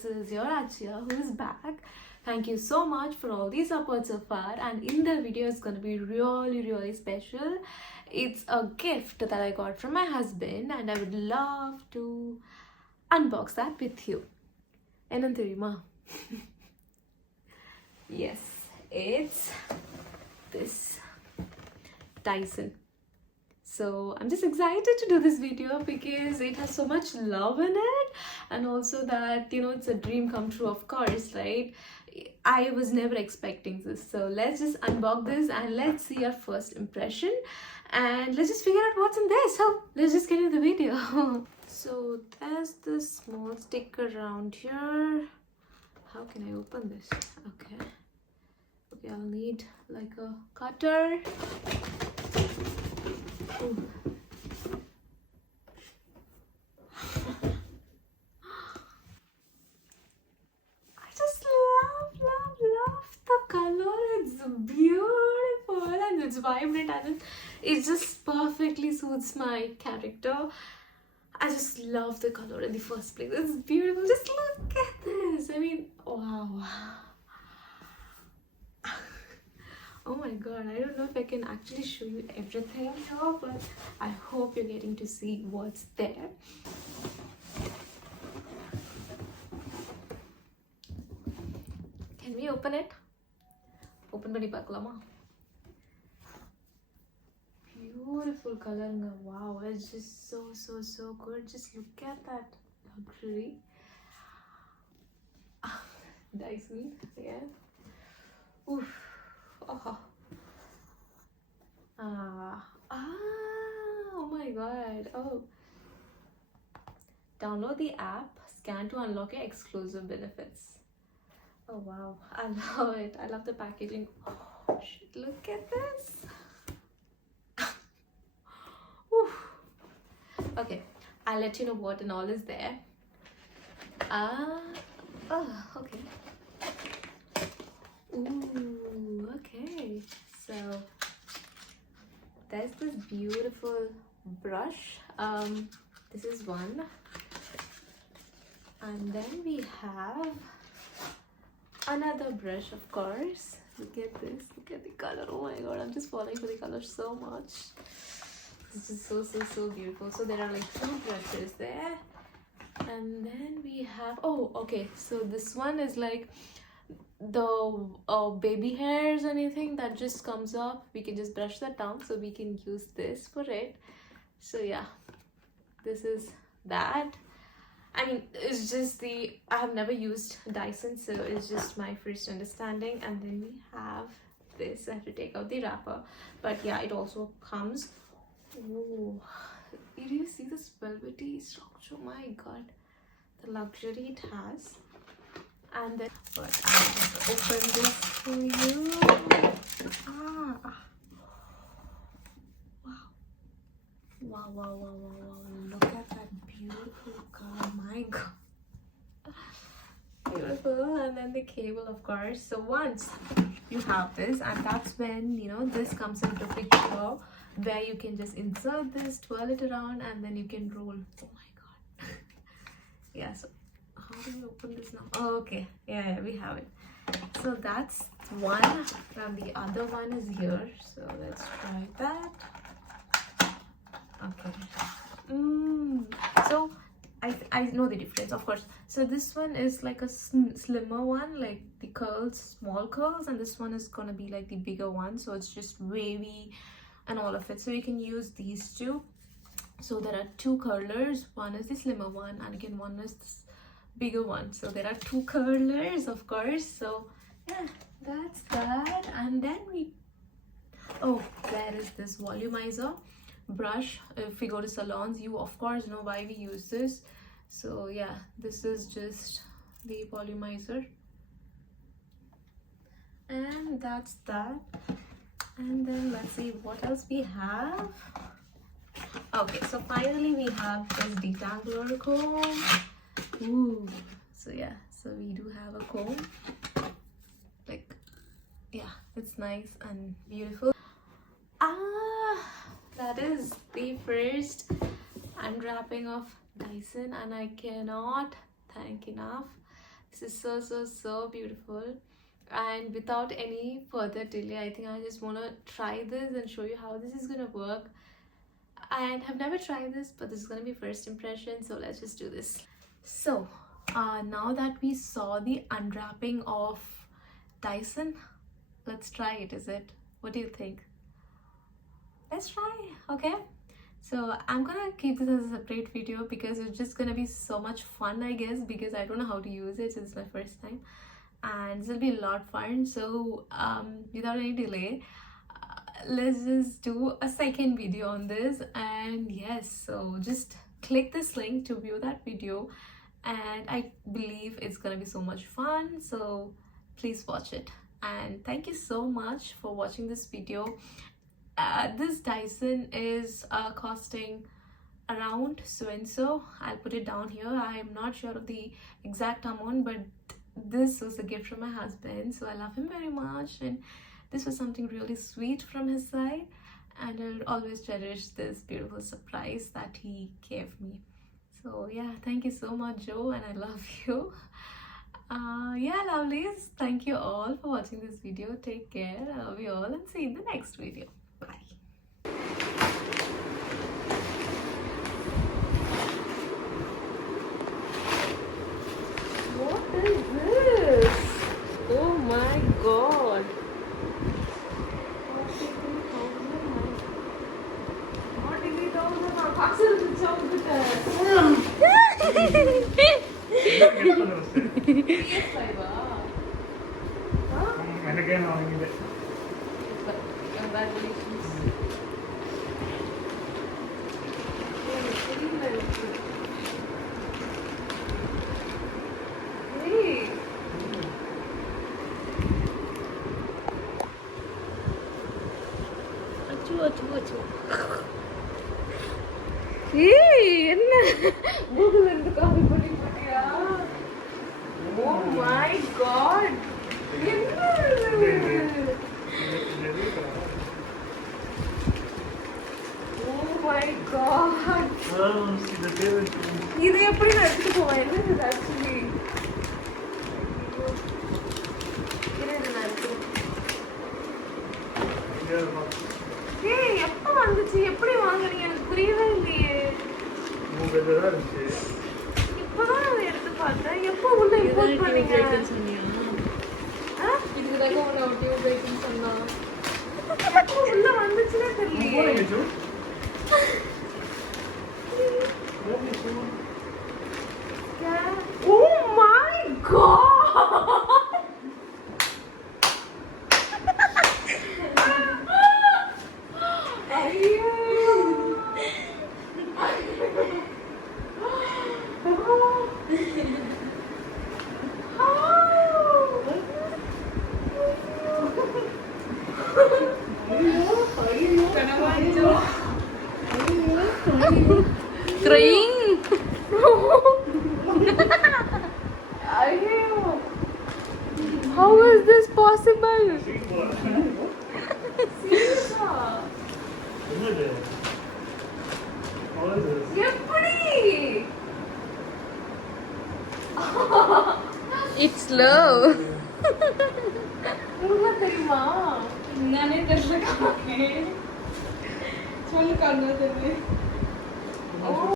this is your Achia who is back. Thank you so much for all the support so far, and in the video is gonna be really special. It's a gift that I got from my husband and I would love to unbox that with you. Enna theriyuma? Yes, it's this Dyson. So I'm just excited to do this video because it has so much love in it, and also that, you know, it's a dream come true, of course, right? I was never expecting this. So let's just unbox this and let's see our first impression, and let's just figure out what's in this. So let's just get into the video. So there's this small sticker around here. How can I open this? Okay, I'll need like a cutter. Ooh. I just love the color. It's beautiful and it's vibrant and it just perfectly suits my character. I just love the color in the first place. It's beautiful. Just look at this. I mean, wow. Oh my god, I don't know if I can actually show you everything here, but I hope you're getting to see what's there. Can we open it? Open pani paakalama. Beautiful color. Wow, it's just so good. Just look at that luxury. Dyson, yeah. Oof. Oh. Oh my god. Oh. Download the app, scan to unlock your exclusive benefits. Oh wow, I love it. I love the packaging. Oh shit, look at this. Okay, I'll let you know what and all is there. Okay. Ooh, okay. So there's this beautiful brush. This is one. And then we have another brush, of course. Look at this. Look at the color. Oh my god, I'm just falling for the color so much. This is so beautiful. So there are like two brushes there. And then we have, oh, okay. So this one is like the baby hairs, anything that just comes up, we can just brush that down, so we can use this for it. So yeah, this is that. I mean, it's just I have never used Dyson, so it's just my first understanding. And then we have this. I have to take out the wrapper, but yeah, it also comes. Oh, did you see this velvety structure? Oh my god, the luxury it has. And then, but I'm going to open this for you. Wow. Look at that beautiful color. My god. Beautiful. And then the cable, of course. So once you have this, and that's when, you know, this comes into picture, where you can just insert this, twirl it around, and then you can roll. Oh my god. Yeah, so how do we open this now? Oh, okay. Yeah, we have it. So that's one, and the other one is here. So let's try that. Okay. So I know the difference, of course. So this one is like a slimmer one, like the curls, small curls, and this one is gonna be like the bigger one. So it's just wavy and all of it. So you can use these two. So there are two curlers. One is the slimmer one, and again one is this bigger one. So there are two curlers, of course. So yeah, that's that. And then there is this volumizer brush. If we go to salons, you of course know why we use this. So yeah, this is just the volumizer, and that's that. And then let's see what else we have. Okay, so finally we have this detangler comb. Ooh, so yeah, so we do have a comb. Like, yeah, it's nice and beautiful. That is the first unwrapping of Dyson, and I cannot thank enough This is so beautiful. And without any further delay, I think I just want to try this and show you how this is gonna work. And I've never tried this, but this is gonna be first impression, so let's just do this. So now that we saw the unwrapping of Dyson, let's try it. What do you think? Let's try. Okay, so I'm gonna keep this as a separate video because it's just gonna be so much fun, I guess, because I don't know how to use it, so it's my first time and this will be a lot of fun. So without any delay, let's just do a second video on this. And yes, so just click this link to view that video, and I believe it's gonna be so much fun, so please watch it. And thank you so much for watching this video. This Dyson is costing around so and so. I'll put it down here. I'm not sure of the exact amount, but this was a gift from my husband, so I love him very much, and this was something really sweet from his side, and I'll always cherish this beautiful surprise that he gave me. So yeah, thank you so much, Joe, and I love you. Yeah, lovelies, thank you all for watching this video. Take care. I love you all, and see you in the next video. Bye. What is this? Oh my god. Oh my god! Oh my god! இது எப்படி நான் எடுத்துட்டு போவேன்? என்னது இது actually? இது நான் ஏய், எப்போ வந்துச்சு? எப்படி வாங்குனீங்க? எனக்கு புரியவே இல்லையே. இப்பதான் அதை எடுத்து பார்த்தேன். எப்போ உள்ள இம்போர்ட் பண்ணீங்க? இதுக்கு தான் உன்னை டியூப் லைட்னு சொன்னா. எப்போ உள்ள வந்துச்சுன்னே தெரியலையே. Oh my god! Crying? How is this possible? It's love. தெரியுமா? நானே தெரியல. சொல்லு கண்ணு தெரியும்.